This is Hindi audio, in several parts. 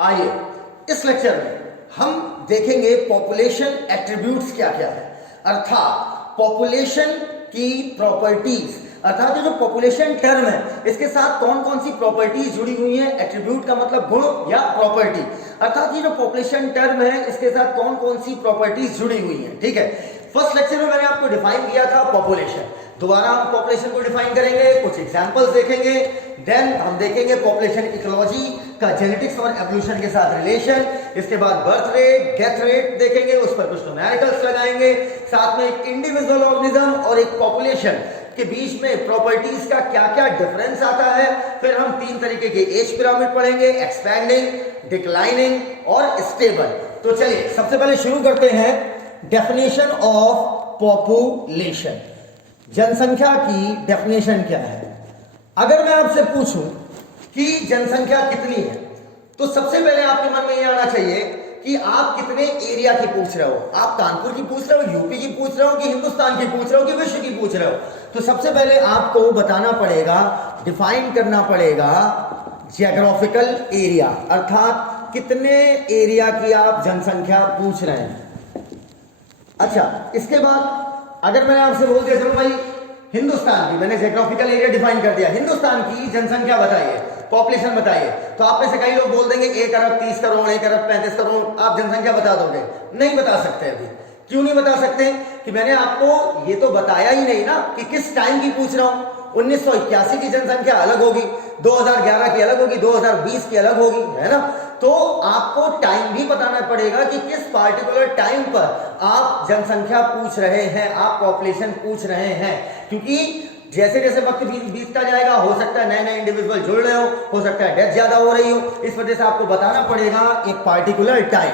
आइए इस लेक्चर में हम देखेंगे पॉपुलेशन एट्रीब्यूट्स क्या क्या है, अर्थात पॉपुलेशन की प्रॉपर्टीज, अर्थात जो पॉपुलेशन टर्म है इसके साथ कौन कौन सी प्रॉपर्टीज जुड़ी हुई हैं। एट्रीब्यूट का मतलब गुण या प्रॉपर्टी, अर्थात ये जो पॉपुलेशन टर्म है इसके साथ कौन कौन सी प्रॉपर्टीज जुड़ी हुई हैं। ठीक है, फर्स्ट लेक्चर में मैंने आपको डिफाइन किया था पॉपुलेशन, दोबारा हम पॉपुलेशन को डिफाइन करेंगे, कुछ एग्जांपल्स देखेंगे, देन हम देखेंगे पॉपुलेशन इकोलॉजी का जेनेटिक्स और एवोल्यूशन के साथ रिलेशन, इसके बाद बर्थ रेट, डेथ रेट देखेंगे, उस पर कुछ न्यूमेरिकल्स लगाएंगे, साथ में एक इंडिविजुअल ऑर्गेनिज्म और एक पॉपुलेशन के बीच में प्रॉपर्टीज का क्या क्या डिफरेंस आता है। फिर हम तीन तरीके के एज पिरामिड पढ़ेंगे, एक्सपैंडिंग, डिक्लाइनिंग और स्टेबल। तो चलिए सबसे पहले शुरू करते हैं डेफिनेशन ऑफ पॉपुलेशन। जनसंख्या की डेफिनेशन क्या है। अगर मैं आपसे पूछूं कि जनसंख्या कितनी है तो सबसे पहले आपके मन में यह आना चाहिए कि आप कितने एरिया की पूछ रहे हो। आप कानपुर की पूछ रहे हो, यूपी की पूछ रहे हो कि हिंदुस्तान की पूछ रहे हो कि विश्व की पूछ रहे हो। तो सबसे पहले आपको बताना पड़ेगा, डिफाइन करना पड़ेगा जियोग्राफिकल एरिया, अर्थात कितने एरिया की आप जनसंख्या पूछ रहे हैं। अच्छा, इसके बाद अगर मैंने आपसे बोल दिया चलो भाई हिंदुस्तान की, मैंने जियोग्राफिकल एरिया डिफाइन कर दिया, हिंदुस्तान की जनसंख्या बताइए, पॉपुलेशन बताइए, तो आप में से कई लोग बोल देंगे 1 अरब 30 करोड़, 1 अरब 35 करोड़। आप जनसंख्या बता दोगे? नहीं बता सकते। अभी क्यों नहीं बता सकते? कि मैंने आपको ये तो बताया ही नहीं ना कि किस टाइम की पूछ रहा हूं। 1981 की जनसंख्या अलग होगी, 2011 की अलग होगी, 2020 की अलग होगी, है ना। तो आपको टाइम भी बताना पड़ेगा कि किस पार्टिकुलर टाइम पर आप जनसंख्या पूछ रहे हैं, आप पॉपुलेशन पूछ रहे हैं। क्योंकि जैसे जैसे वक्त बीतता जाएगा हो सकता है नए नए इंडिविजुअल जुड़ रहे हो सकता है डेथ ज्यादा हो रही हो, इस वजह से आपको बताना पड़ेगा एक पार्टिकुलर टाइम,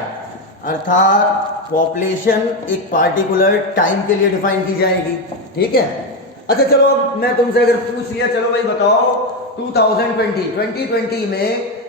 अर्थात पॉपुलेशन एक पार्टिकुलर टाइम के लिए डिफाइन की जाएगी। ठीक है, अच्छा चलो अब मैं तुमसे अगर पूछ लिया, चलो भाई बताओ 2020 में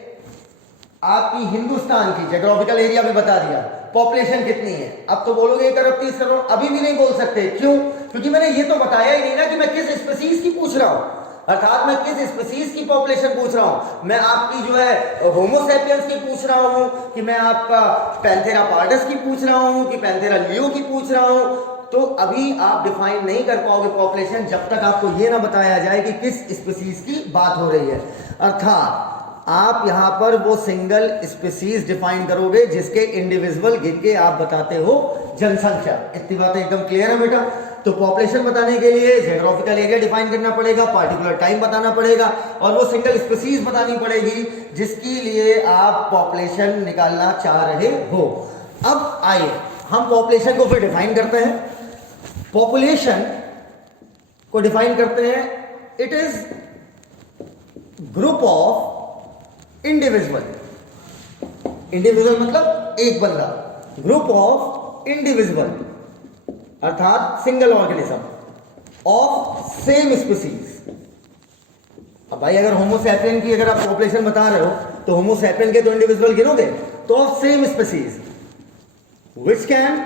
आपकी हिंदुस्तान की जियोग्राफिकल एरिया में बता दिया, पॉपुलेशन कितनी है। अब तो बोलोगे 1 अरब 30 करोड़, अभी भी नहीं बोल सकते। क्यों? क्योंकि मैंने ये तो बताया ही नहीं ना कि मैं किस स्पीसीज की पूछ रहा हूं, अर्थात मैं किस स्पीसीज की पॉपुलेशन पूछ रहा हूं। मैं आपकी जो है होमो सैपियंस की पूछ रहा हूं, कि मैं आपका पैंथेरा पार्डस की पूछ रहा हूं, कि पैंथेरा लियो की पूछ रहा हूं। तो अभी आप डिफाइन नहीं कर पाओगे पॉपुलेशन जब तक आपको यह ना बताया जाए कि किस स्पीसीज की बात हो रही है। अर्थात आप यहां पर वो सिंगल स्पीसीज डिफाइन करोगे जिसके इंडिविजुअल गिन के आप बताते हो जनसंख्या। इतनी बातें एकदम क्लियर है बेटा। तो पॉपुलेशन बताने के लिए जियोग्राफिकल एरिया डिफाइन करना पड़ेगा, पार्टिकुलर टाइम बताना पड़ेगा, और वो सिंगल स्पीसीज बतानी पड़ेगी जिसके लिए आप पॉपुलेशन निकालना चाह रहे हो। अब आइए हम पॉपुलेशन को फिर डिफाइन करते हैं। पॉपुलेशन को डिफाइन करते हैं, it is group of individual, individual मतलब एक बंदा, ग्रुप ऑफ इंडिविजुअल अर्थात single organism of same species. अब भाई अगर होमो सैपियन की अगर आप पॉपुलेशन बता रहे हो तो होमो सैपियन के तो इंडिविजुअल गिनोगे, तो of same species which can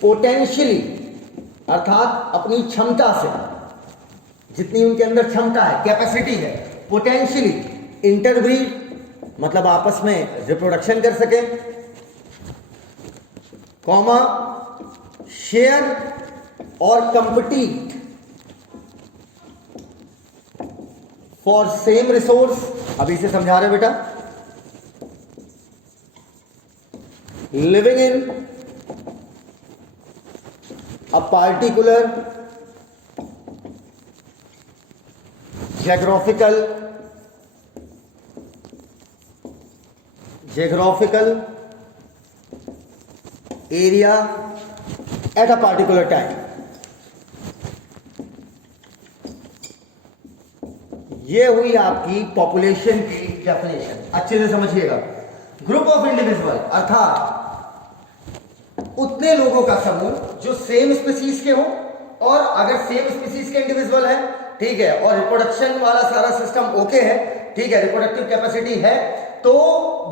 potentially, अर्थात अपनी क्षमता से, जितनी उनके अंदर क्षमता है, कैपेसिटी है, पोटेंशियली इंटरब्रीड मतलब आपस में रिप्रोडक्शन कर सके, कॉमा शेयर और कंपीट फॉर सेम रिसोर्स। अभी इसे समझा रहे बेटा, living in a particular geographical area at a particular time। ये हुई आपकी पॉपुलेशन की डेफिनेशन, अच्छे से समझिएगा। ग्रुप ऑफ इंडिविजुअल अर्थात उतने लोगों का समूह जो सेम स्पीसीज के हो, और अगर सेम स्पीसीज के इंडिविजुअल है, ठीक है, और रिप्रोडक्शन वाला सारा सिस्टम ओके है, ठीक है, रिप्रोडक्टिव कैपेसिटी है, तो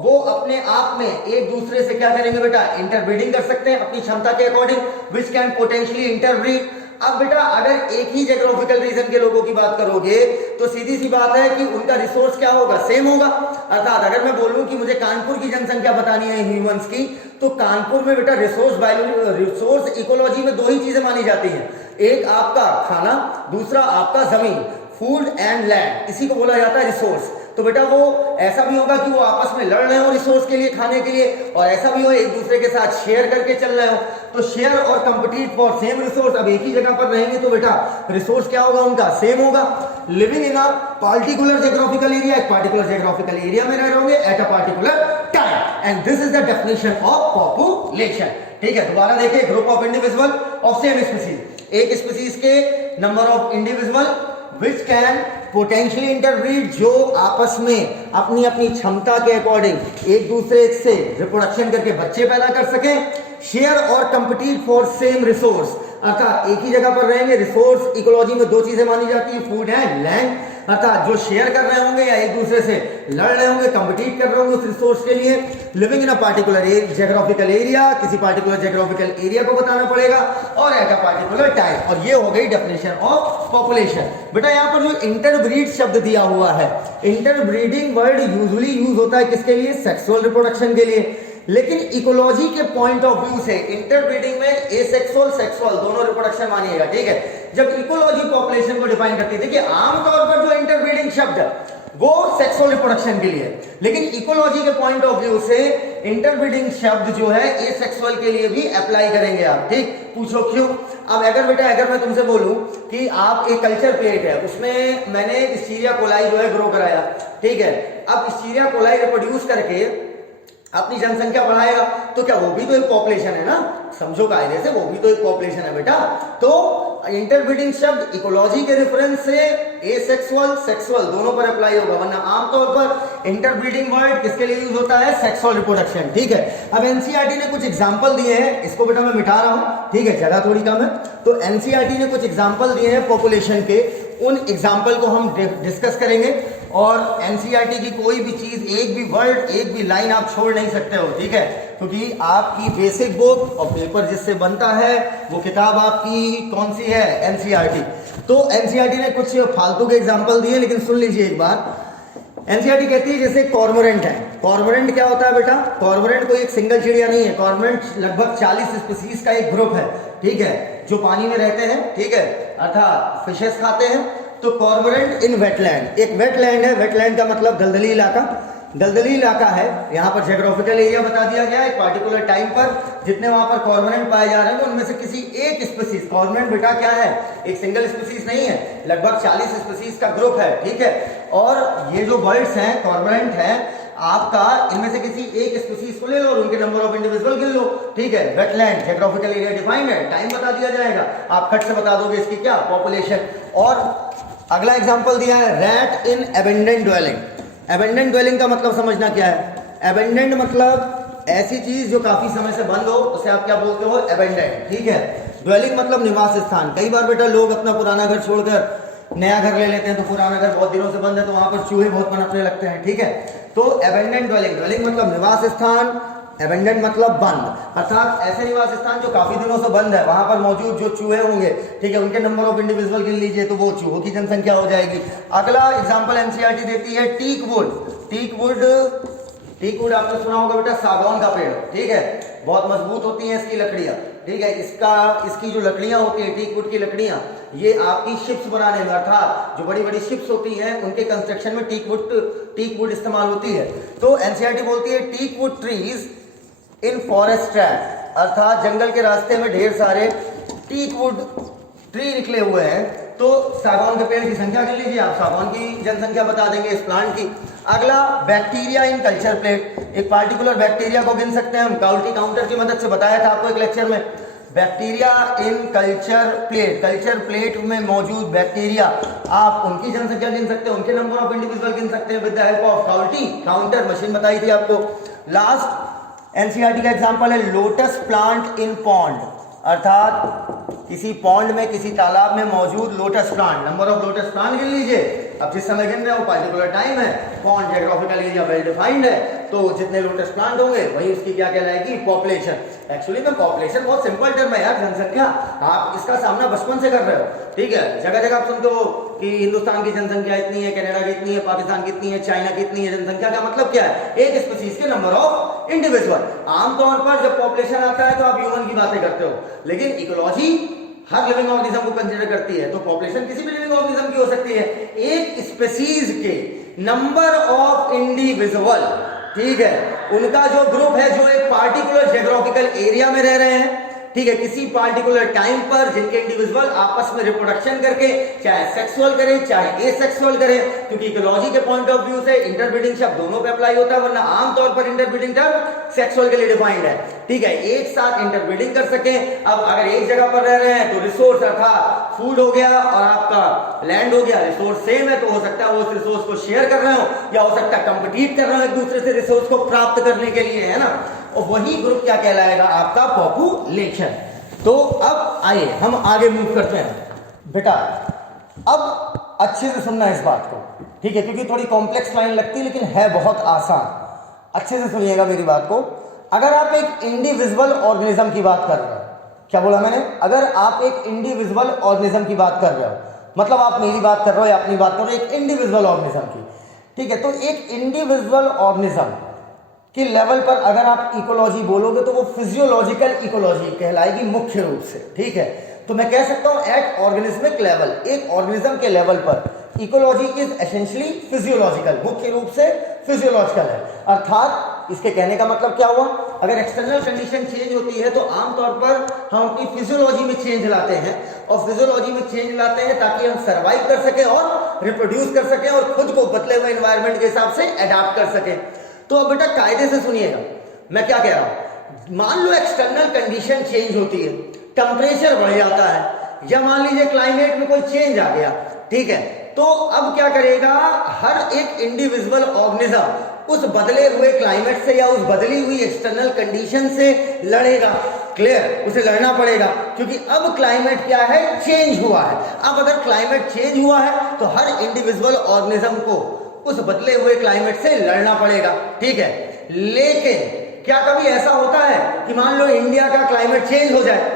वो अपने आप में एक दूसरे से क्या करेंगे बेटा, इंटरब्रीडिंग कर सकते हैं अपनी क्षमता के according, which can potentially interbreed. अब बेटा अगर एक ही ज्योग्राफिकल रीजन के लोगों की बात करोगे तो सीधी सी बात है कि उनका रिसोर्स क्या होगा, सेम होगा। अर्थात अगर मैं बोलूं कि मुझे कानपुर की जनसंख्या बतानी है ह्यूमंस की, तो कानपुर में बेटा रिसोर्स इकोलॉजी में दो ही चीजें मानी जाती हैं, एक आपका खाना, दूसरा आपका जमीन, फूड एंड लैंड, इसी को बोला जाता है रिसोर्स। तो बेटा वो ऐसा भी होगा कि वो आपस में लड़ रहे हो रिसोर्स के लिए, खाने के लिए, और ऐसा भी हो एक दूसरे के साथ शेयर करके चल रहे हो। तो शेयर और कंपीट फॉर सेम रिसोर्स, अब एक ही जगह पर रहेंगे तो बेटा रिसोर्स क्या होगा उनका, सेम होगा। Living in a particular geographical area, एक पार्टिकुलर ज्योग्राफिकल एरिया में रह रहे होंगे at a particular time, and this is the definition of population. ठीक है, दोबारा देखिए, group of individual of same species, एक स्पीसीज के number of individual which can potentially interbreed, जो आपस में अपनी अपनी क्षमता के अकॉर्डिंग एक दूसरे से रिप्रोडक्शन करके बच्चे पैदा कर सके। शेयर और कंपीट फॉर सेम रिसोर्स, अर्थात एक ही जगह पर रहेंगे, रिसोर्स इकोलॉजी में दो चीजें मानी जाती है, फूड एंड लैंड, अर्थात जो शेयर कर रहे होंगे या एक दूसरे से लड़ रहे होंगे, कंपीट कर रहे होंगे उस रिसोर्स के लिए। Living in a particular geographical area, किसी पार्टिकुलर ज्योग्राफिकल एरिया को बताना पड़ेगा, और एट अ पार्टिकुलर टाइम, और ये हो गई डेफिनेशन ऑफ पॉपुलेशन। बेटा यहाँ पर जो इंटरब्रीड शब्द दिया हुआ है, इंटरब्रीडिंग वर्ड यूजुअली यूज होता है किसके लिए, सेक्सुअल रिप्रोडक्शन के लिए, लेकिन इकोलॉजी के पॉइंट ऑफ व्यू से इंटरब्रीडिंग में एसेक्सुअल सेक्सुअल दोनों रिप्रोडक्शन मानिएगा। ठीक है, जब इकोलॉजी पॉपुलेशन को डिफाइन करती है, देखिए आमतौर पर जो इंटरब्रीडिंग शब्द वो सेक्सुअल रिप्रोडक्शन के लिए, लेकिन इकोलॉजी के पॉइंट ऑफ व्यू से इंटरब्रीडिंग शब्द जो है एसेक्सुअल के लिए भी अप्लाई करेंगे आप। ठीक, पूछो क्यों। अब अगर मैं तुमसे बोलूं कि आप एक कल्चर प्लेट है, उसमें मैंने स्टीरिया कोलाई जो है ग्रो कराया, ठीक है, अब स्टीरिया कोलाई रिप्रोड्यूस करके अपनी जनसंख्या बढ़ाएगा, तो क्या वो भी तो एक पॉपुलेशन है ना, समझो कायदे से वो भी तो एक पॉपुलेशन है बेटा। तो इंटरब्रीडिंग शब्द इकोलॉजी के रेफरेंस से एसेक्सुअल सेक्सुअल दोनों पर अप्लाई होगा, वरना आमतौर पर इंटरब्रीडिंग वर्ड किसके लिए यूज होता है, सेक्सुअल रिप्रोडक्शन। ठीक है, अब एनसीईआरटी ने कुछ एग्जांपल दिए हैं, इसको बेटा मैं मिटा रहा हूं, ठीक है, जगह थोड़ी कम है, तो एनसीईआरटी ने कुछ एग्जांपल दिए हैं पॉपुलेशन के, उन एग्जाम्पल को हम डिस्कस करेंगे। और एनसीईआरटी की कोई भी चीज, एक भी वर्ड, एक भी लाइन आप छोड़ नहीं सकते हो, ठीक है, क्योंकि आपकी बेसिक बुक और पेपर जिससे बनता है वो किताब आपकी कौन सी है, एनसीईआरटी। तो एनसीईआरटी ने कुछ फालतू के एग्जाम्पल दिए, लेकिन सुन लीजिए एक बार। एनसीईआरटी कहती है जैसे कॉर्मोरेंट है, कॉर्मोरेंट क्या होता है बेटा, कॉर्मोरेंट कोई एक सिंगल चिड़िया नहीं है, कॉर्मोरेंट लगभग 40 स्पीसीज का एक ग्रुप है, ठीक है, जो पानी में रहते हैं, ठीक है, अर्थात फिशेस खाते हैं। तो कॉर्मोरेंट इन वेटलैंड, एक वेटलैंड है, वेटलैंड का मतलब दलदली इलाका, दलदली इलाका है, यहाँ पर ज्योग्राफिकल एरिया बता दिया गया है, एक पार्टिकुलर टाइम पर जितने वहां पर कॉर्मोरेंट पाए जा रहे हैं उनमें से किसी एक स्पीसीज, कॉर्मोरेंट बेटा क्या है, एक सिंगल स्पीसीज नहीं है, लगभग 40 स्पीसीज का ग्रुप है, ठीक है। और ये जो बर्ड्स हैं कॉर्मोरेंट हैं आपका, इनमें से किसी एक स्पीसीज को ले लो और उनके नंबर ऑफ इंडिविजुअल गिन लो, ठीक है। वेटलैंड ज्योग्राफिकल एरिया डिफाइंड है, टाइम बता दिया जाएगा, आप खट से बता दोगे इसकी क्या पॉपुलेशन। और अगला एग्जांपल दिया है रैट इन एबेंडेंट ड्वेलिंग। एबेंडेंट ड्वेलिंग का मतलब समझना क्या है, एबेंडेंट मतलब ऐसी चीज जो काफी समय से बंद हो, उसे आप क्या बोलते हो, एबेंडेंट, ठीक है। ड्वेलिंग मतलब निवास स्थान। कई बार बेटा लोग अपना पुराना घर छोड़कर नया घर ले लेते हैं, तो पुराना घर बहुत दिनों से बंद है तो वहां पर चूहे बहुत पनपने लगते हैं, ठीक है। तो एबेंडेंट ड्वेलिंग, ड्वेलिंग मतलब निवास स्थान, एबेंडेंट मतलब बंद, अर्थात ऐसे निवास स्थान जो काफी दिनों से बंद है, वहां पर मौजूद जो चूहे होंगे, ठीक है, उनके नंबर ऑफ इंडिविजुअल गिन लीजिए तो वो चूहों की जनसंख्या हो जाएगी। अगला एग्जांपल एनसीईआरटी देती है teak wood. Teak wood, teak wood आपने सुना होगा बेटा, सागौन का पेड़, ठीक है, बहुत मजबूत होती हैं इसकी लकड़ियां, ठीक है, इसकी जो लकड़ियां होती है टीक वुड की लकड़ियां, ये आपकी शिप्स बनाने में, अर्थात जो बड़ी बड़ी शिप्स होती हैं उनके कंस्ट्रक्शन में टीक वुड इस्तेमाल होती है। तो एनसीईआरटी बोलती है teak wood trees in forest track, अर्थात जंगल के रास्ते में ढेर सारे टीक वुड ट्री निकले हुए हैं, तो सागौन के पेड़ की संख्या गिन लीजिए आप, सागौन की जनसंख्या बता देंगे इस प्लांट की। अगला बैक्टीरिया इन कल्चर प्लेट, एक पार्टिकुलर बैक्टीरिया को गिन सकते हैं हम, काउल्टी काउंटर की मदद से बताया था आपको एक लेक्चर में। Bacteria in culture plate, culture plate में मौजूद बैक्टीरिया, आप उनकी जनसंख्या गिन सकते हैं, उनके नंबर ऑफ इंडिविजुअल गिन सकते हैं with the help of colony counter machine बताई थी आपको। लास्ट एनसीईआरटी का एग्जांपल है लोटस प्लांट इन पॉन्ड, अर्थात किसी पॉन्ड में, किसी तालाब में मौजूद lotus plant, number of lotus plant गिन लीजिए अब जिस समय गिन रहे हैं वो पार्टिकुलर टाइम है, कौन जियोग्राफिकल एरिया वेल डिफाइंड है, तो जितने लोटस प्लांट होंगे वही उसकी क्या कहलाएगी, पॉपुलेशन। एक्चुअली में पॉपुलेशन बहुत सिंपल टर्म है यार, जनसंख्या। आप इसका सामना बचपन से कर रहे हो, ठीक है। जगह जगह आप सुनते हो कि हिंदुस्तान की जनसंख्या इतनी है, कनाडा की इतनी है, पाकिस्तान की इतनी है, चाइना की इतनी है। जनसंख्या का मतलब क्या है, एक स्पीसीज के नंबर ऑफ इंडिविजुअल। आमतौर पर जब पॉपुलेशन आता है तो आप ह्यूमन की बातें करते हो, लेकिन इकोलॉजी हर लिविंग ऑर्गेनिज्म को कंसीडर करती है, तो पॉपुलेशन किसी भी लिविंग ऑर्गेनिज्म की हो सकती है, एक स्पीसीज के नंबर ऑफ इंडिविजुअल, ठीक है, उनका जो ग्रुप है जो एक पार्टिकुलर जियोग्राफिकल एरिया में रह रहे हैं, ठीक है, किसी पार्टिकुलर टाइम पर, जिनके इंडिविजुअल आपस में रिप्रोडक्शन करके चाहे सेक्सुअल करें चाहे एसेक्सुअल करें, क्योंकि इकोलॉजी के पॉइंट ऑफ व्यू से इंटरब्रीडिंग शब्द दोनों पे अप्लाई होता है, वरना आमतौर पर इंटरब्रीडिंग टर्म सेक्सुअल के लिए डिफाइंड है, ठीक है, एक साथ इंटरब्रीडिंग कर सके। अब अगर एक जगह पर रह रहे हैं तो रिसोर्स अर्थात फूड हो गया और आपका लैंड हो गया, रिसोर्स सेम है, तो हो सकता है वो उस रिसोर्स को शेयर कर रहे हो, या हो सकता है कंपीट कर रहे हो एक दूसरे से रिसोर्स को प्राप्त करने के लिए, है ना। और वही ग्रुप क्या कहलाएगा, आपका पॉपुलेशन। तो अब आइए हम आगे मूव करते हैं बेटा। अब अच्छे से सुनना इस बात को, ठीक है, क्योंकि थोड़ी कॉम्प्लेक्स लाइन लगती है लेकिन है बहुत आसान। अच्छे से सुनिएगा मेरी बात को। अगर आप एक इंडिविजुअल ऑर्गेनिज्म की बात कर रहे हो, क्या बोला मैंने, अगर आप एक इंडिविजुअल ऑर्गेनिज्म की बात कर रहे हो, मतलब आप मेरी बात कर रहे हो या अपनी बात कर रहे हो एक इंडिविजुअल ऑर्गेनिज्म की, ठीक है, तो एक इंडिविजुअल ऑर्गेनिज्म कि लेवल पर अगर आप इकोलॉजी बोलोगे तो वो फिजियोलॉजिकल इकोलॉजी कहलाएगी मुख्य रूप से, ठीक है। तो मैं कह सकता हूं एट ऑर्गेनिज्मिक लेवल, एक ऑर्गेनिज्म के लेवल पर इकोलॉजी इज एसेंशियली फिजियोलॉजिकल, मुख्य रूप से फिजियोलॉजिकल है। अर्थात इसके कहने का मतलब क्या हुआ, अगर एक्सटर्नल कंडीशन चेंज होती है तो आमतौर पर हम अपनी फिजियोलॉजी में चेंज लाते हैं, और फिजियोलॉजी में चेंज लाते हैं ताकि हम सर्वाइव कर सकें और रिप्रोड्यूस कर सकें और खुद को बदले हुए एनवायरमेंट के हिसाब से अडैप्ट कर सकें। तो अब बेटा कायदे से सुनिएगा मैं क्या कह रहा हूं। मान लो एक्सटर्नल कंडीशन चेंज होती है, टेम्परेचर बढ़ जाता है, या मान लीजिए क्लाइमेट में कोई चेंज आ गया, ठीक है, तो अब क्या करेगा, हर एक इंडिविजुअल ऑर्गेनिज्म उस बदले हुए क्लाइमेट से या उस बदली हुई एक्सटर्नल कंडीशन से लड़ेगा। क्लियर, उसे लड़ना पड़ेगा, क्योंकि अब क्लाइमेट क्या है, चेंज हुआ है। अब अगर क्लाइमेट चेंज हुआ है तो हर इंडिविजुअल ऑर्गेनिज्म को उस बदले हुए क्लाइमेट से लड़ना पड़ेगा, ठीक है। लेकिन क्या कभी ऐसा होता है कि मान लो इंडिया का क्लाइमेट चेंज हो जाए,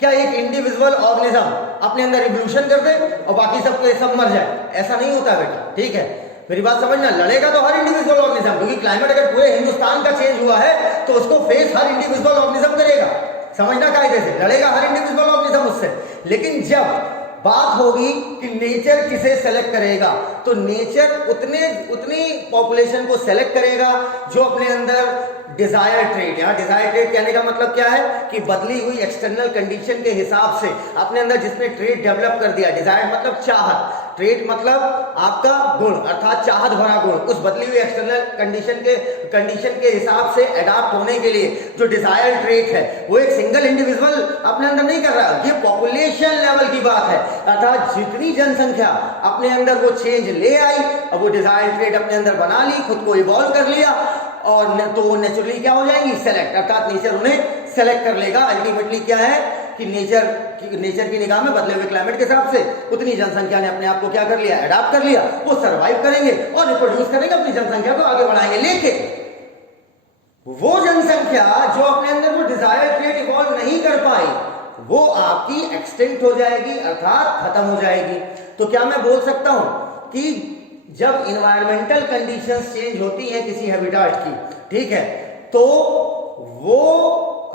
क्या एक इंडिविजुअल ऑर्गेनिज्म अपने अंदर रिवोल्यूशन कर दे और बाकी सब मर जाए? ऐसा नहीं होता बेटा, ठीक है, मेरी बात समझना। लड़ेगा तो हर इंडिविजुअल ऑर्गेनिज्म, क्योंकि क्लाइमेट अगर पूरे हिंदुस्तान का चेंज हुआ है तो उसको फेस हर इंडिविजुअल ऑर्गेनिज्म करेगा, समझना कायदे से, लड़ेगा हर इंडिविजुअल ऑर्गेनिज्म उससे। लेकिन जब बात होगी कि नेचर किसे सेलेक्ट करेगा, तो नेचर उतनी पॉपुलेशन को सेलेक्ट करेगा जो अपने अंदर डिजायर ट्रेट, यहाँ डिजायर ट्रेट कहने का मतलब क्या है कि बदली हुई एक्सटर्नल कंडीशन के हिसाब से अपने अंदर जिसने ट्रेट डेवलप कर दिया, डिजायर मतलब चाहत, ट्रेट मतलब आपका गुण अर्थात चाहत भरा गुण, उस बदली हुई एक्सटर्नल कंडीशन के हिसाब से अडॉप्ट होने के लिए जो डिजायर ट्रेट है वो एक सिंगल इंडिविजुअल अपने अंदर नहीं कर रहा, ये पॉपुलेशन लेवल की बात है। अर्थात जितनी जनसंख्या अपने अंदर वो चेंज ले आई, अब वो डिजायर ट्रेट अपने अंदर बना ली, खुद को इवॉल्व कर लिया, और तो नेचुरली क्या हो जाएंगी, सेलेक्ट, अर्थात नेचर उन्हें सेलेक्ट कर लेगा। अल्टीमेटली क्या है कि नेचर की निगाह में बदले हुए क्लाइमेट के हिसाब से उतनी जनसंख्या ने अपने आप को क्या कर लिया, अडॉप्ट कर लिया, वो सर्वाइव करेंगे और रिप्रोड्यूस करेंगे, अपनी जनसंख्या को आगे बढ़ाएंगे। लेकिन वो जनसंख्या जो अपने अंदर वो डिजायर ट्रेट इवॉल्व नहीं कर पाई, वो आपकी एक्सटिंक्ट हो जाएगी, अर्थात खत्म हो जाएगी। तो क्या मैं बोल सकता हूं कि जब इन्वायरमेंटल कंडीशंस चेंज होती हैं किसी हैबिटेट की, ठीक है, तो वो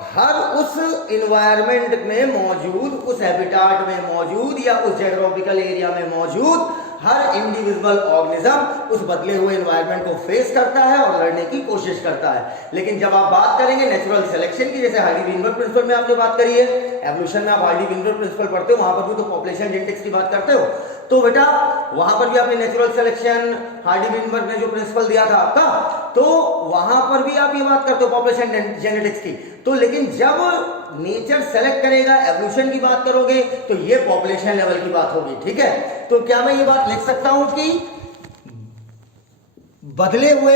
हर उस इन्वायरमेंट में मौजूद, उस हैबिटेट में मौजूद या उस जियोग्राफिकल एरिया में मौजूद हर इंडिविजुअल ऑर्गेनिज्म उस बदले हुए एनवायरनमेंट को फेस करता है और लड़ने की कोशिश करता है। लेकिन जब आप बात करेंगे नेचुरल सिलेक्शन की, जैसे हार्डी-विनबर्ग प्रिंसिपल में आपने बात करी है, एवोल्यूशन में आप हार्डी-विनबर्ग प्रिंसिपल पढ़ते हो, वहां पर भी तो पॉपुलेशन जेनेटिक्स की बात करते हो, तो बेटा वहां पर भी आपने नेचुरल सिलेक्शन, हार्डी-विनबर्ग ने जो प्रिंसिपल दिया था आपका, तो वहां पर भी आप ये बात करते हो पॉपुलेशन जेनेटिक्स की। तो लेकिन जब नेचर सेलेक्ट करेगा, एवोल्यूशन की बात करोगे, तो ये पॉपुलेशन लेवल की बात होगी, ठीक है। तो क्या मैं ये बात लिख सकता हूं कि बदले हुए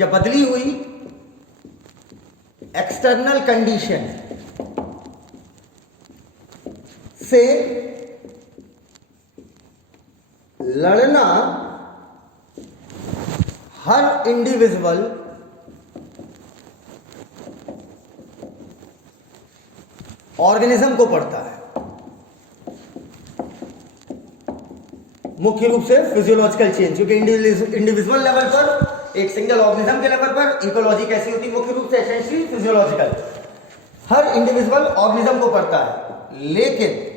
या बदली हुई एक्सटर्नल कंडीशन से लड़ना हर इंडिविजुअल ऑर्गेनिज्म को पड़ता है, मुख्य रूप से फिजियोलॉजिकल चेंज, क्योंकि इंडिविजुअल लेवल पर, एक सिंगल ऑर्गेनिज्म के लेवल पर इकोलॉजी कैसी होती है, मुख्य रूप से एसेंशियली फिजियोलॉजिकल, हर इंडिविजुअल ऑर्गेनिज्म को पड़ता है। लेकिन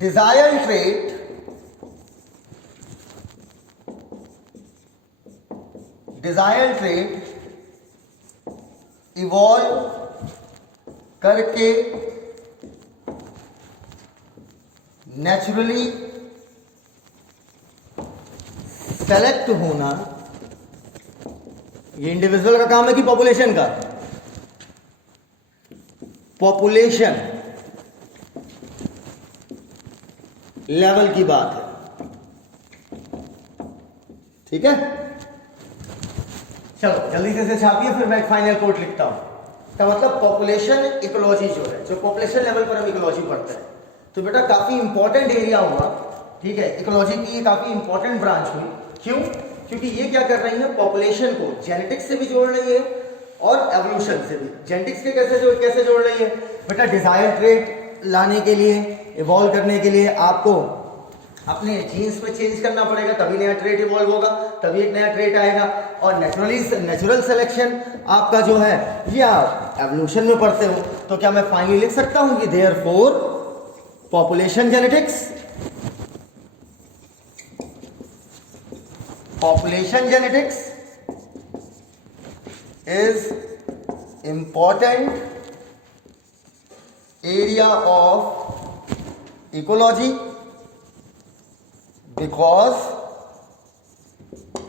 डिजायर ट्रेट इवॉल्व करके नेचुरली सेलेक्ट होना, ये इंडिविजुअल का काम है कि पॉपुलेशन का? पॉपुलेशन लेवल की बात है, ठीक है। चलो जल्दी से छापिए, फिर मैं एक फाइनल कोट लिखता हूं। तो मतलब पॉपुलेशन इकोलॉजी जो है, जो पॉपुलेशन लेवल पर हम इकोलॉजी पढ़ते हैं, तो बेटा काफी इंपॉर्टेंट एरिया हुआ, ठीक है। इकोलॉजी की ये काफी इंपॉर्टेंट ब्रांच हुई। क्यों? क्योंकि ये क्या कर रही है, पॉपुलेशन को जेनेटिक्स से भी जोड़ रही है और एवोल्यूशन से भी। जेनेटिक्स के कैसे जोड़ रही है बेटा? डिजायर ट्रेट लाने के लिए, इवॉल्व करने के लिए आपको अपने जीन्स में चेंज करना पड़ेगा, तभी नया ट्रेट इवॉल्व होगा, तभी एक नया ट्रेट आएगा। और नेचुरल सिलेक्शन आपका जो है, ये आप एवोल्यूशन में पढ़ते हो, तो क्या मैं फाइनली लिख सकता हूं कि therefore population genetics is important area of ecology because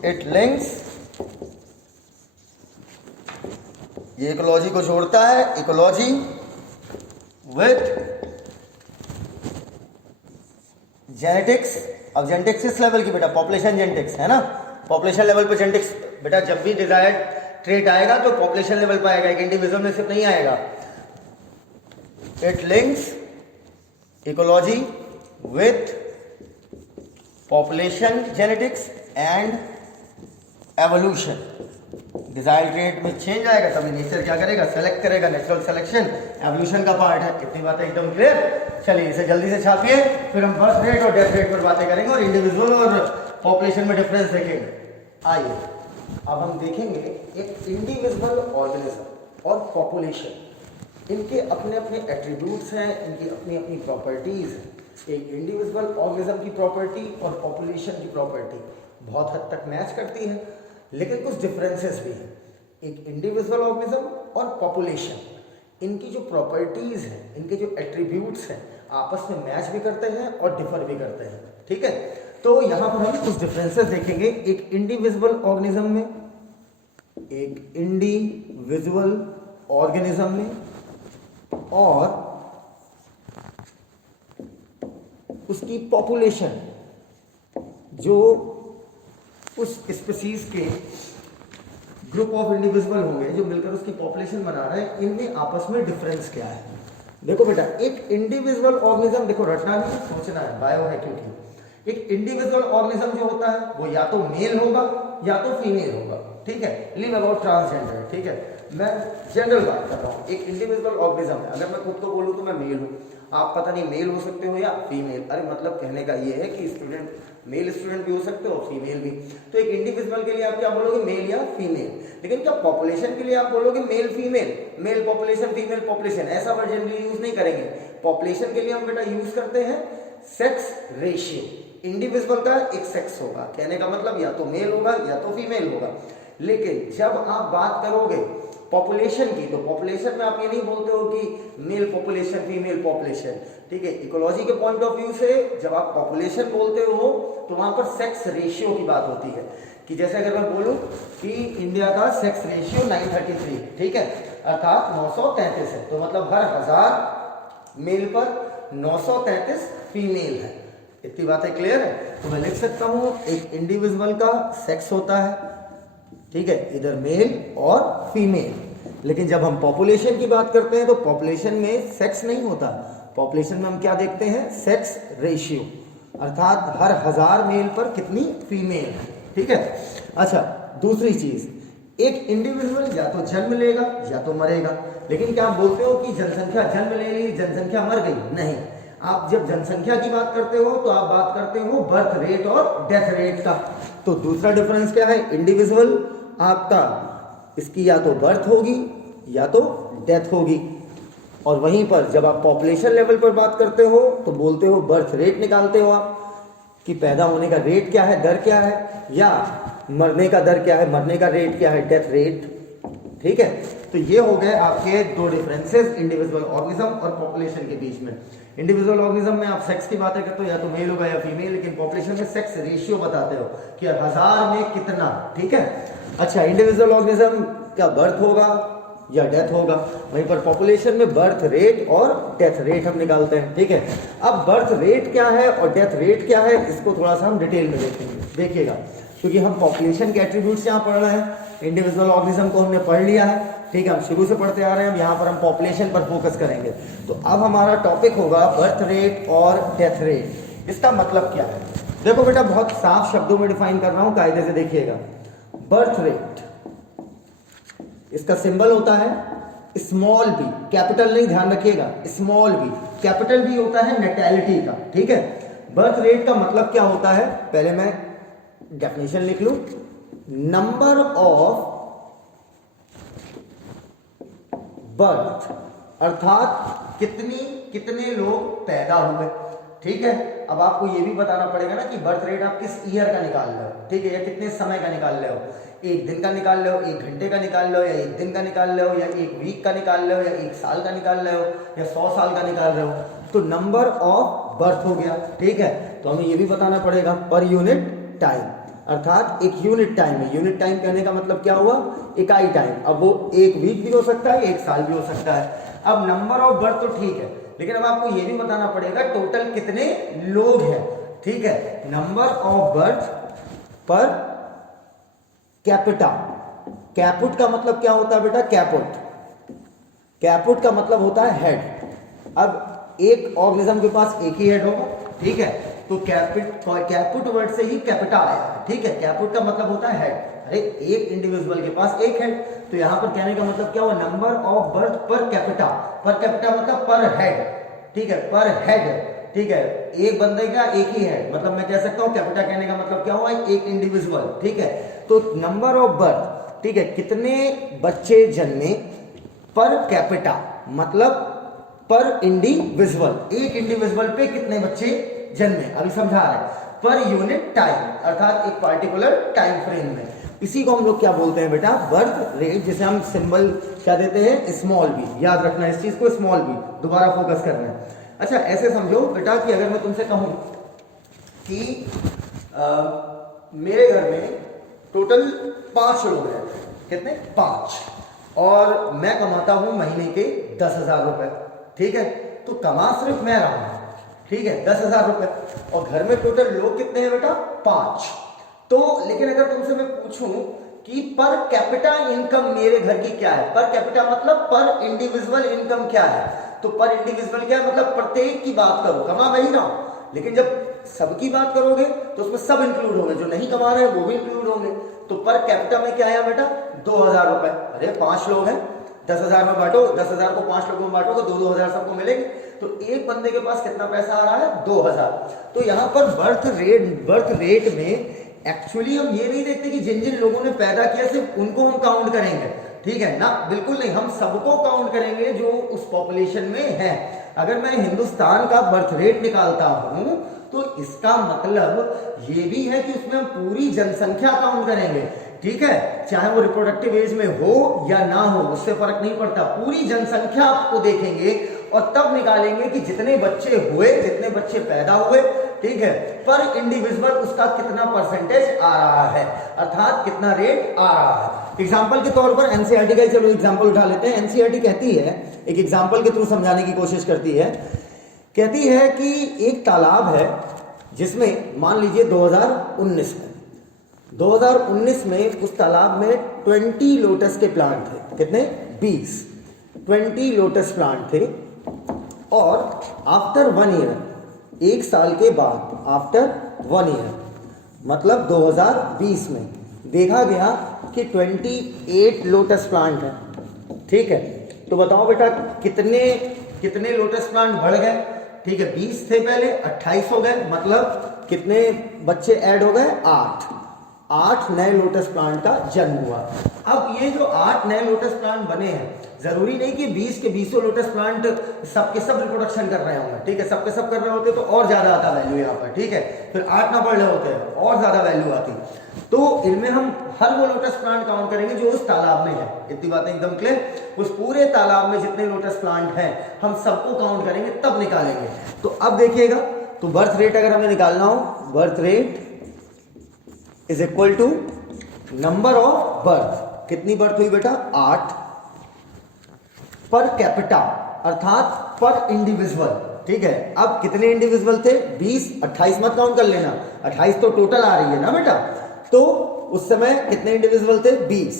it links, ये इकोलॉजी को जोड़ता है, इकोलॉजी विथ जेनेटिक्स। अब जेनेटिक्स किस लेवल की बेटा? पॉपुलेशन जेनेटिक्स है ना, पॉपुलेशन लेवल पे जेनेटिक्स बेटा जब भी डिजायर्ड ट्रेट आएगा तो पॉपुलेशन लेवल पे आएगा, एक इंडिविजुअल में सिर्फ नहीं आएगा। It links ecology with population genetics and evolution. Desired trait में चेंज आएगा तभी नेचर क्या करेगा? सेलेक्ट करेगा। नेचुरल सिलेक्शन एवोल्यूशन का पार्ट है। इतनी बातें एकदम क्लियर? चलिए इसे जल्दी से छापिए, फिर हम बर्थ रेट और डेथ रेट पर बातें करेंगे और इंडिविजुअल और पॉपुलेशन में डिफरेंस देखेंगे। आइए अब हम देखेंगे एक इंडिविजुअल ऑर्गेनिज्म और पॉपुलेशन, इनके अपने अपने एट्रीब्यूट्स हैं, इनकी अपनी अपनी प्रॉपर्टीज हैं। एक इंडिविजुअल ऑर्गेनिज्म की प्रॉपर्टी और पॉपुलेशन की प्रॉपर्टी बहुत हद तक मैच करती है, लेकिन कुछ डिफरेंसेस भी हैं। एक इंडिविजुअल ऑर्गेनिज्म और पॉपुलेशन, इनकी जो प्रॉपर्टीज हैं, इनके जो एट्रीब्यूट्स हैं, आपस में मैच भी करते हैं और डिफर भी करते हैं, ठीक है। तो यहां पर हम कुछ डिफरेंसेस देखेंगे एक इंडिविजुअल ऑर्गेनिज्म में, एक इंडिविजुअल ऑर्गेनिज्म में और उसकी पॉपुलेशन, जो उस स्पीसीज के ग्रुप ऑफ इंडिविजुअल होंगे जो मिलकर उसकी पॉपुलेशन बना रहे हैं, इनमें आपस में डिफरेंस क्या है। देखो बेटा, एक इंडिविजुअल ऑर्गेनिज्म, देखो रटना नहीं, सोचना है, बायो है क्योंकि एक इंडिविजुअल ऑर्गेनिज्म जो होता है वो या तो मेल होगा या तो फीमेल होगा, ठीक है। लीव अबाउट ट्रांसजेंडर, ठीक है, मैं जनरल बात कर रहा हूँ। एक इंडिविजुअल ऑर्गेनिज्म है, अगर मैं खुद को बोलूँ तो मैं मेल हूँ, आप पता नहीं मेल हो सकते हो या फीमेल। अरे मतलब कहने का ये है कि स्टूडेंट, मेल स्टूडेंट भी हो सकते हो, फीमेल भी। तो एक इंडिविजुअल के लिए आप क्या बोलोगे? मेल या फीमेल। लेकिन क्या पॉपुलेशन के लिए आप बोलोगे male female, mail population female population? ऐसा वर्ड जनरली यूज नहीं करेंगे। पॉपुलेशन के लिए हम बेटा यूज करते हैं सेक्स रेशियो। इंडिविजुअल का एक सेक्स होगा, कहने का मतलब या तो मेल होगा या तो फीमेल होगा। लेकिन जब आप बात करोगे पॉपुलेशन की, तो पॉपुलेशन में आप ये नहीं बोलते हो कि मेल पॉपुलेशन फीमेल पॉपुलेशन, ठीक है। इकोलॉजी के पॉइंट ऑफ व्यू से जब आप पॉपुलेशन बोलते हो तो वहां पर सेक्स रेशियो की बात होती है, कि जैसे अगर मैं बोलूं कि इंडिया का सेक्स रेशियो 933, ठीक है, अर्थात 933 है, तो मतलब हर 1000 मेल पर 933 फीमेल है। इतनी बातें क्लियर है? तो मैं लिख सकता हूं एक इंडिविजुअल का सेक्स होता है, ठीक है, इधर मेल और फीमेल। लेकिन जब हम पॉपुलेशन की बात करते हैं तो पॉपुलेशन में सेक्स नहीं होता। पॉपुलेशन में हम क्या देखते हैं? सेक्स रेशियो, अर्थात हर 1000 मेल पर कितनी फीमेल है। ठीक है। अच्छा, दूसरी चीज, एक इंडिविजुअल या तो जन्म लेगा या तो मरेगा, लेकिन क्या आप बोलते हो कि जनसंख्या जन्म ले ली, जनसंख्या मर गई? नहीं। आप जब जनसंख्या की बात करते हो तो आप बात करते हो बर्थ रेट और डेथ रेट का। तो दूसरा डिफरेंस क्या है? इंडिविजुअल आपका इसकी या तो बर्थ होगी या तो डेथ होगी, और वहीं पर जब आप पॉपुलेशन लेवल पर बात करते हो तो बोलते हो बर्थ रेट निकालते हो आप कि पैदा होने का रेट क्या है, दर क्या है, या मरने का दर क्या है, मरने का रेट क्या है, डेथ रेट। ठीक है। तो ये हो गए आपके दो डिफरेंसेस इंडिविजुअल ऑर्गेनिज्म और पॉपुलेशन के बीच में। इंडिविजुअल ऑर्गेनिज्म में आप सेक्स की बातें करते हो, या तो मेल होगा या फीमेल, लेकिन पॉपुलेशन में सेक्स रेशियो बताते हो कि 1000 में कितना। ठीक है। अच्छा, इंडिविजुअल ऑर्गेनिज्म का बर्थ होगा या डेथ होगा, वहीं पर पॉपुलेशन में बर्थ रेट और डेथ रेट हम निकालते हैं। ठीक है। अब बर्थ रेट क्या है और डेथ रेट क्या है, इसको थोड़ा सा हम डिटेल में देखेंगे। देखिएगा, क्योंकि हम पॉपुलेशन के एट्रीब्यूट्स यहाँ पढ़ रहे हैं, इंडिविजुअल ऑर्गेनिज्म को हमने पढ़ लिया है। ठीक है, हम शुरू से पढ़ते आ रहे हैं, यहाँ पर हम पॉपुलेशन पर फोकस करेंगे। तो अब हमारा टॉपिक होगा बर्थ रेट और डेथ रेट। इसका मतलब क्या है? देखो बेटा, बहुत साफ शब्दों में डिफाइन कर रहा हूं, कायदे से देखिएगा। बर्थ रेट, इसका सिंबल होता है स्मॉल बी, कैपिटल नहीं, ध्यान रखिएगा, स्मॉल बी। कैपिटल बी होता है नेटैलिटी का। ठीक है। बर्थ रेट का मतलब क्या होता है, पहले मैं डेफिनेशन लिख लूं। नंबर ऑफ बर्थ, अर्थात कितने लोग पैदा हुए। ठीक है। अब आपको यह भी बताना पड़ेगा ना कि बर्थ रेट आप किस ईयर का निकाल रहे हो। ठीक है, या कितने समय का निकाल रहे हो, एक दिन का निकाल रहे हो, एक घंटे का निकाल रहे हो, या एक दिन का निकाल रहे हो, या एक वीक का निकाल रहे हो, या एक साल का निकाल रहे हो, या 100 साल का निकाल रहे हो। तो नंबर ऑफ बर्थ हो गया। ठीक है। तो हमें यह भी बताना पड़ेगा पर यूनिट टाइम, अर्थात एक यूनिट टाइम है। यूनिट टाइम कहने का मतलब क्या हुआ? इकाई टाइम। अब वो एक वीक भी हो सकता है, एक साल भी हो सकता है। अब नंबर ऑफ बर्थ तो ठीक है, लेकिन अब आपको यह भी बताना पड़ेगा टोटल कितने लोग हैं। ठीक है। Number of birth per capita. Caput का मतलब क्या होता है बेटा? कैपुट, कैपुट का मतलब होता है हेड। अब एक ऑर्गेनिज्म के पास एक ही हेड होगा। ठीक है। तो कैपुट वर्ड से ही कैपिटा आया है। ठीक है। कैपुट का मतलब होता है हेड। अरे, एक इंडिविजुअल के पास एक हेड, तो यहां पर कहने का मतलब क्या हुआ? Number of birth per capita. Per capita मतलब पर हेड। ठीक है, पर हेड। ठीक है, एक बंदे का एक ही हेड, मतलब मैं कह सकता हूं कैपिटा कहने का मतलब क्या हुआ? एक इंडिविजुअल। ठीक है। तो नंबर ऑफ बर्थ, ठीक है, कितने बच्चे जन्मे पर कैपिटा, मतलब पर इंडिविजुअल, एक इंडिविजुअल पे कितने बच्चे जन्मे। अभी समझा रहे हैं। पर यूनिट टाइम, अर्थात एक पार्टिकुलर टाइम फ्रेम में। इसी को हम लोग क्या बोलते हैं बेटा? बर्थ रेट, जिसे हम सिंबल क्या देते हैं? Small B. याद रखना इस चीज को, स्मॉल बी, दोबारा फोकस करना है। अच्छा, ऐसे समझो बेटा कि अगर मैं तुमसे कहूं कि मेरे घर में टोटल 5 लोग हैं। कितने? 5। और मैं कमाता हूं महीने के 10,000 रुपए। ठीक है। तो कमा सिर्फ मैं रहा हूं। ठीक है, 10,000 रुपए, और घर में टोटल लोग कितने हैं बेटा? 5। तो लेकिन अगर तुमसे मैं पूछूं कि पर कैपिटा इनकम मेरे घर की क्या है? पर कैपिटा मतलब पर इंडिविजुअल इनकम क्या है? तो पर इंडिविजुअल क्या है? मतलब प्रत्येक की बात करो, कमा वही रहा हूं, लेकिन जब सबकी बात करोगे तो उसमें सब इंक्लूड होंगे, जो नहीं कमा रहे हैं वो भी इंक्लूड होंगे। तो पर कैपिटा में क्या आया बेटा? 2,000 रुपए। अरे, 5 लोग हैं, 10,000 में बांटो, 10,000 को 5 लोगों में बांटो तो 2-2 हजार सबको मिलेंगे। तो एक बंदे के पास कितना पैसा आ रहा है? 2,000। तो यहां पर बर्थ रेट में एक्चुअली हम ये नहीं देखते कि जिन जिन लोगों ने पैदा किया सिर्फ उनको हम काउंट करेंगे। ठीक है ना? बिल्कुल नहीं, हम सबको काउंट करेंगे जो उस पॉपुलेशन में है। अगर मैं हिंदुस्तान का बर्थ रेट निकालता हूं तो इसका मतलब ये भी है कि उसमें हम पूरी जनसंख्या काउंट करेंगे। ठीक है, चाहे वो रिप्रोडक्टिव एज में हो या ना हो, उससे फर्क नहीं पड़ता, पूरी जनसंख्या आपको देखेंगे और तब निकालेंगे कि जितने बच्चे हुए, जितने बच्चे पैदा हुए, ठीक है, पर इंडिविजुअल उसका कितना परसेंटेज आ रहा है, अर्थात कितना रेट आ रहा है। एग्जाम्पल के तौर पर एनसीईआरटी का चलो एग्जाम्पल उठा लेते हैं। एनसीईआरटी कहती है, एक एग्जाम्पल के थ्रू समझाने की कोशिश करती है, कहती है कि एक तालाब है जिसमें मान लीजिए 2019 में उस तालाब में 20 लोटस के प्लांट थे। कितने? 20 लोटस प्लांट थे, और आफ्टर 1 ईयर, 1 साल के बाद, आफ्टर 1 ईयर मतलब 2020 में देखा गया कि 28 लोटस प्लांट है। ठीक है, तो बताओ बेटा कितने लोटस प्लांट बढ़ गए? ठीक है, 20 थे पहले, 28 हो गए, मतलब कितने बच्चे ऐड हो गए? 8 नए लोटस प्लांट का जन्म हुआ। अब ये जो 8 नए लोटस प्लांट बने हैं, जरूरी नहीं कि 20 के 20 लोटस प्लांट सबके सब रिप्रोडक्शन कर रहे होंगे। ठीक है, सबके सब कर रहे होते तो और ज्यादा आता वैल्यू यहाँ पर। ठीक है, फिर 8 ना बढ़ रहे होते और ज्यादा वैल्यू आती। तो इनमें हम हर वो लोटस प्लांट काउंट करेंगे जो उस तालाब में है। इतनी बातें एकदम क्लियर? उस पूरे तालाब में जितने लोटस प्लांट हैं हम सबको काउंट करेंगे, तब निकालेंगे। तो अब देखिएगा, तो बर्थ रेट अगर हमें निकालना हो, birth rate is equal to number of birth. कितनी बर्थ हुई बेटा? 8 पर कैपिटा, अर्थात पर इंडिविजुअल। ठीक है, अब कितने इंडिविजुअल थे? 20, 28 मत काउंट कर लेना, 28 तो टोटल आ रही है ना बेटा। तो उस समय कितने इंडिविजुअल थे? 20।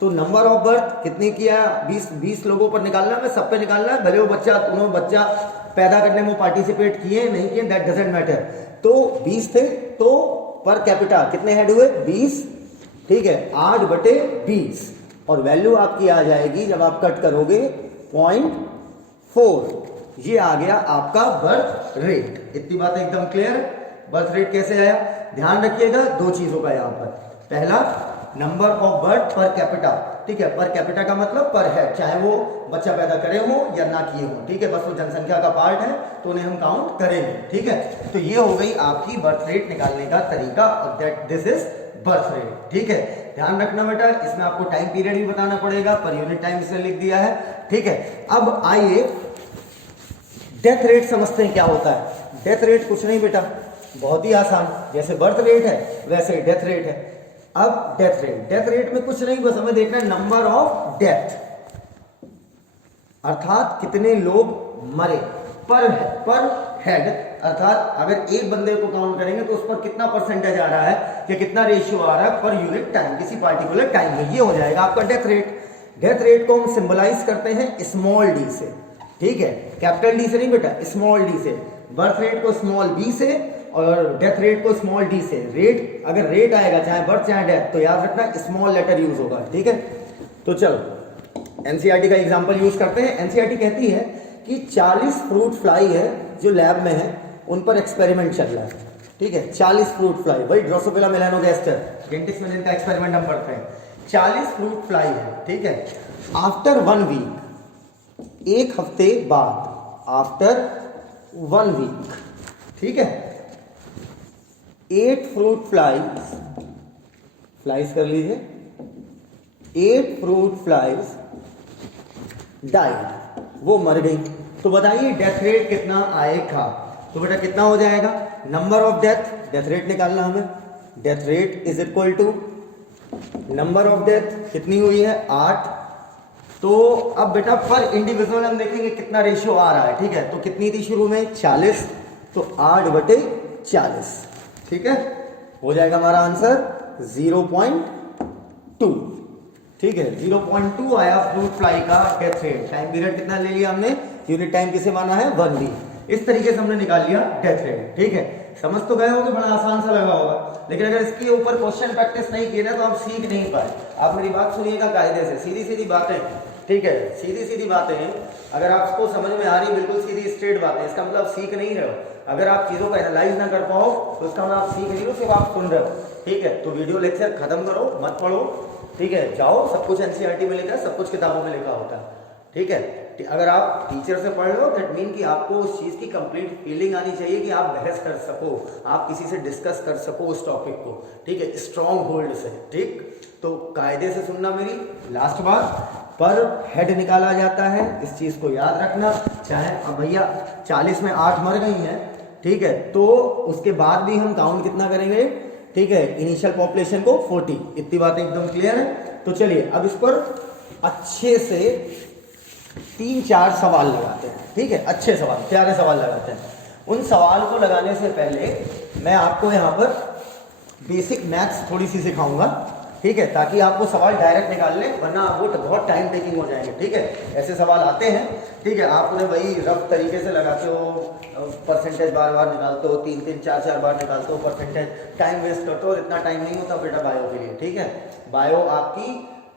तो नंबर ऑफ बर्थ कितने किया? 20 लोगों पर निकालना है, सब पे निकालना है, भले वो उन्होंने बच्चा पैदा करने में पार्टिसिपेट किए नहीं किए, दैट डजंट मैटर। तो 20 थे, तो पर कैपिटा कितने हेड हुए? 20। ठीक है, 8/20, और वैल्यू आपकी आ जाएगी जब आप कट करोगे 0.4। ये आ गया आपका बर्थ रेट। इतनी बात एकदम क्लियर? बर्थ रेट कैसे आया? ध्यान रखिएगा 2 चीजों का यहाँ पर। पहला, number of birth per capita. ठीक है, पर कैपिटा का मतलब पर हेड, चाहे वो बच्चा पैदा करे हो या ना किए हो। ठीक है, बस वो जनसंख्या का पार्ट है तो उन्हें हम काउंट करेंगे। ठीक है, तो ये हो गई आपकी बर्थ रेट निकालने का तरीका, और that this is birth rate. ठीक है, ध्यान रखना बेटा, इसमें आपको टाइम पीरियड भी बताना पड़ेगा, पर यूनिट टाइम इसने लिख दिया है। ठीक है, अब आइए डेथ रेट समझते हैं क्या होता है। डेथ रेट कुछ नहीं बेटा, बहुत ही आसान, जैसे बर्थ रेट है वैसे डेथ रेट है। अब डेथ रेट में कुछ नहीं, बस हमें देखना है नंबर ऑफ डेथ, अर्थात कितने लोग मरे पर हेड, अर्थात अगर एक बंदे को काउंट करेंगे तो उस पर कितना परसेंटेज आ रहा है या कितना रेशियो आ रहा है पर यूनिट टाइम, किसी पार्टिकुलर टाइम में। ये हो जाएगा आपका डेथ रेट। डेथ रेट को हम सिंबलाइज करते हैं स्मॉल डी से। ठीक है, कैपिटल डी से नहीं बेटा, स्मॉल डी से। बर्थ रेट को स्मॉल बी से और डेथ रेट को स्मॉल डी से। रेट, अगर रेट आएगा चाहे बर्थ चाहे डेथ, तो याद रखना स्मॉल लेटर यूज होगा। ठीक है, तो चलो एनसीईआरटी का एग्जांपल यूज करते हैं। एनसीईआरटी कहती है कि 40 फ्रूट फ्लाई है जो लैब में है, उन पर एक्सपेरिमेंट चल रहा है। ठीक है, 40 फ्रूट फ्लाई, भाई ड्रोसोफिला मेलानोगास्टर डेंटिस्ट में जिनका एक्सपेरिमेंट हम करते हैं, 40 फ्रूट फ्लाई है। ठीक है, आफ्टर 1 वीक, 1 हफ्ते बाद, आफ्टर 1 वीक, ठीक है, 8 फ्रूट फ्लाइज कर लीजिए, 8 फ्रूट फ्लाइज डाइड, वो मर गई। तो बताइए डेथ रेट कितना आएगा? तो बेटा कितना हो जाएगा? नंबर ऑफ डेथ रेट निकालना हमें। Death rate is equal to number of death कितनी हुई है? 8। तो अब बेटा पर इंडिविजुअल हम देखेंगे कितना रेशियो आ रहा है। ठीक है, तो कितनी थी शुरू में? 40, तो 8/40। ठीक है, हो जाएगा हमारा आंसर 0.2। ठीक है, 0.2 आया फ्रूट फ्लाई का डेथ रेट। टाइम पीरियड कितना ले लिया हमने? यूनिट टाइम किसे माना है? 1 वीक। इस तरीके से हमने निकाल लिया डेथ रेट। ठीक है, समझ तो गए होंगे, बड़ा आसान सा लगा होगा, लेकिन अगर इसके ऊपर क्वेश्चन प्रैक्टिस नहीं किए ना तो आप सीख नहीं पाए। आप मेरी बात सुनिएगा कायदे से, सीधी सीधी बातें। ठीक है, सीधी सीधी बातें हैं, अगर आपको समझ में आ रही बिल्कुल सीधी स्ट्रेट बातें, इसका मतलब सीख नहीं रहे हो। अगर आप चीजों को एनालाइज ना कर पाओ तो इसका मतलब आप सीख नहीं रहे हो, सिर्फ आप सुन रहे हो। ठीक है, तो वीडियो लेक्चर खत्म करो, मत पढ़ो। ठीक है, जाओ, सब कुछ एनसीईआरटी में लिखा है, सब कुछ किताबों में लिखा होता है। ठीक है, अगर आप टीचर से पढ़ लो दैट मीन कि आपको उस चीज की कंप्लीट फीलिंग आनी चाहिए कि आप बहस कर सको, आप किसी से डिस्कस कर सको उस टॉपिक को। ठीक है, स्ट्रॉन्ग होल्ड से। ठीक, तो कायदे से सुनना मेरी लास्ट बात। पर हेड निकाला जाता है, इस चीज को याद रखना। चाहे अब भैया 40 में 8 मर गई हैं, ठीक है, तो उसके बाद भी हम काउंट कितना करेंगे? ठीक है, इनिशियल पॉपुलेशन को 40। इतनी बातें एकदम क्लियर है। तो चलिए अब इस पर अच्छे से 3-4 सवाल लगाते हैं। ठीक है, अच्छे सवाल, प्यारे सवाल लगाते हैं। उन सवाल को लगाने से पहले मैं आपको यहाँ पर बेसिक मैथ्स थोड़ी सी सिखाऊंगा। ठीक है, ताकि आप वो सवाल डायरेक्ट निकाल लें, वरना आप वो बहुत टाइम टेकिंग हो जाएंगे। ठीक है, ऐसे सवाल आते हैं। ठीक है, आप उन्हें वही रफ तरीके से लगाते हो, परसेंटेज बार बार निकालते हो, 3-3 4-4 बार निकालते हो परसेंटेज, टाइम वेस्ट करते हो, इतना टाइम नहीं होता बेटा बायो के लिए। ठीक है, बायो आपकी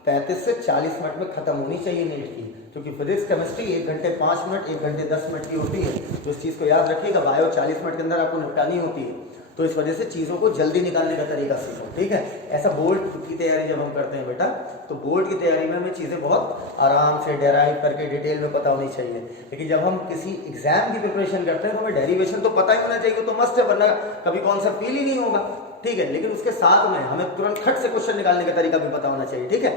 35 से 40 मिनट में खत्म होनी चाहिए नीट की, क्योंकि फिजिक्स केमिस्ट्री 1 घंटे 5 मिनट 1 घंटे 10 मिनट की होती है। तो इस चीज़ को याद रखिएगा, बायो 40 मिनट के अंदर आपको निपटानी होती है। तो इस वजह से चीज़ों को जल्दी निकालने का तरीका सीखो। ठीक है, ऐसा बोर्ड की तैयारी जब हम करते हैं बेटा, तो बोर्ड की तैयारी में हमें चीज़ें बहुत आराम से डेराइव करके डिटेल में पता होनी चाहिए। लेकिन जब हम किसी एग्जाम की प्रिपरेशन करते हैं तो हमें डेरिवेशन तो पता ही होना चाहिए, तो मस्ट है, वरना कभी कौन सा फील ही नहीं होगा। ठीक है, लेकिन उसके साथ में हमें तुरंत खट से क्वेश्चन निकालने का तरीका भी पता होना चाहिए। ठीक है,